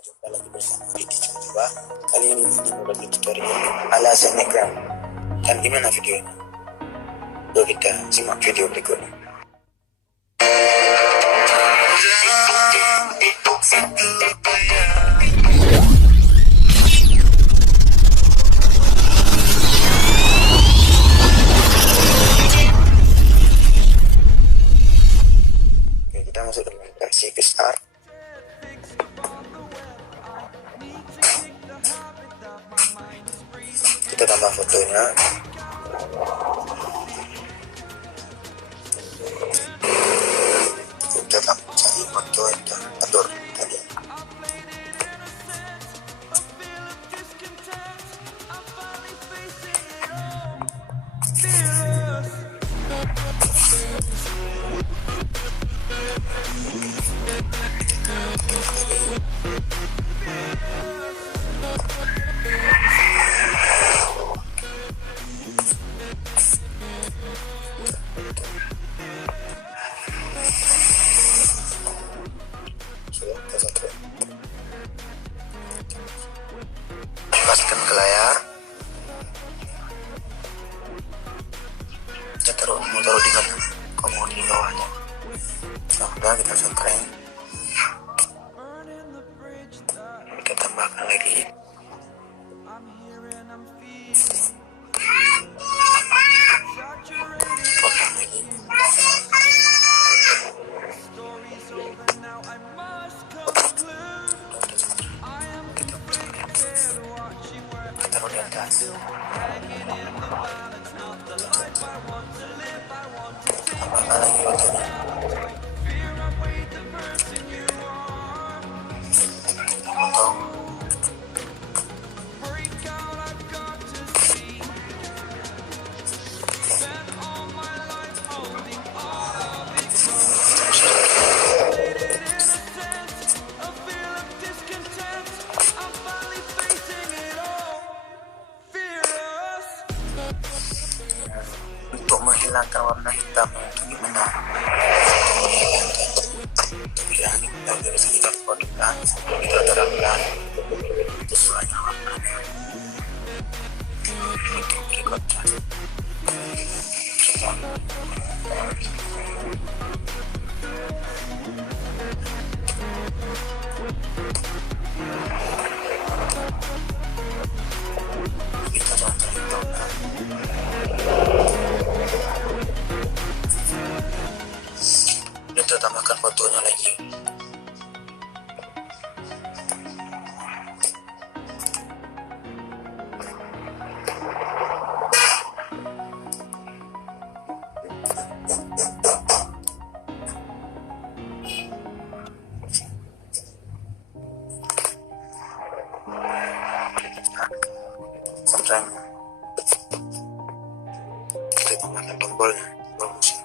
Jumpa lagi bersama Vicky coba. Kali ini mau bagi tutorial alasan background. Dan gimana videonya? Yuk kita simak video berikutnya. Oke, kita masuk dalam versi besar. Kita tambah fotonya. Kita tambah cari foto yang kita atur tadi. Paskan ke layar. Kita taruh di mana? Kamu di bawahnya. Nah, udah kita centering. Kita tambahkan lagi. Potong lagi. Taruh di atas. Tambahkan lagi fotonya. Potong. Untuk menghilangkan warna hitam itu gimana? Yang ini kita bisa kita kodkan, kita terapkan sesuai warnanya. Itu berikutnya. Kita contohkan. Kita tambahkan fotonya lagi. Sometimes kita tambahkan tombolnya, tombol musik.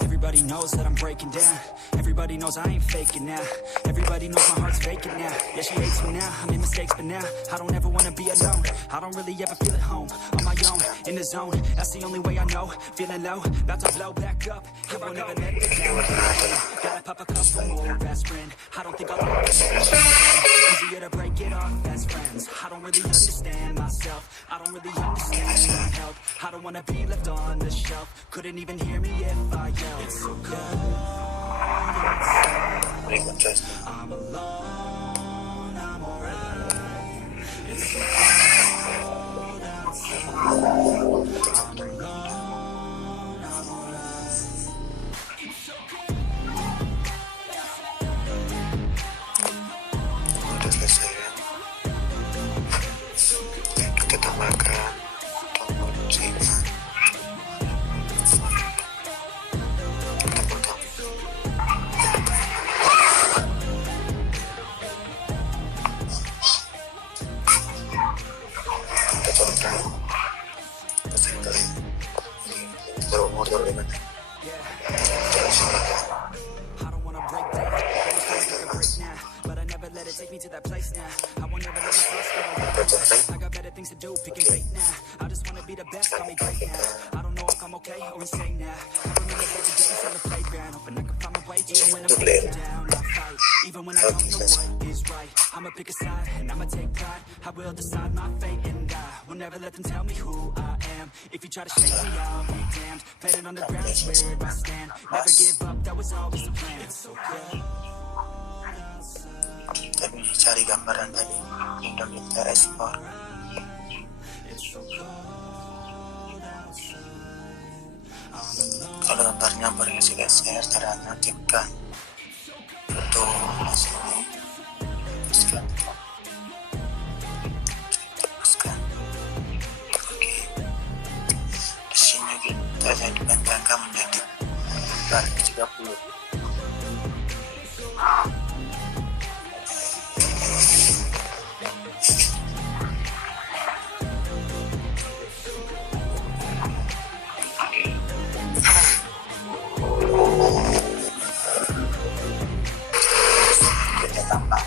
Everybody knows that I'm breaking down. Everybody knows I ain't faking now. Everybody knows my heart's faking now. Yeah, she hates me now. I made mistakes, but now I don't ever wanna be alone. I don't really ever feel at home. On my own, in the zone. That's the only way I know. Feeling low, about to blow back up. I won't ever let it down. Gotta pop a couple more aspirin. I don't think I'll ever easier to break it off as friends. I don't really understand myself. I don't really understand my help. I don't wanna be left on the shelf. Couldn't even hear me if I yelled. It's so cold. I'm alone, I'm alright. It's so cold outside. I'm alone, I'm alright. It's so cold. Udah selesai ya. Kita tambahkan tombol musik. Motor dengan I don't know if I'm okay or insane now. I remember every day on the playground. Biar. Even when I don't know what is right, I'ma pick a side and I'ma take pride. I will decide my fate and I will never let them tell me who I am. If you try to shake me, I'll be damned. Planet on the ground is where I stand. Never give up, that was always the plan. It's so cold. Kita bisa cari gambaran tadi, udah kita ekspor. Kalau gambarnya bergeser-geser, cara aktifkan foto sini, teruskan, teruskan. Oke, di sini kita jadikan jangka menjadi 30. Kita tambah.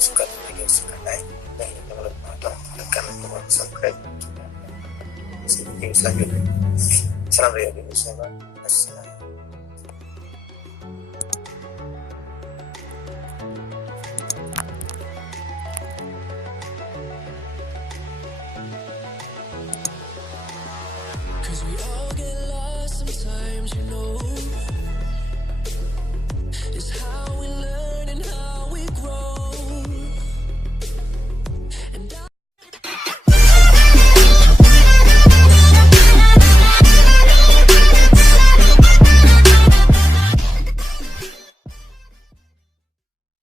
Suka video like dan jangan lupa tekan tombol subscribe. Sampai video selanjutnya. Salam dari BERUSAHA.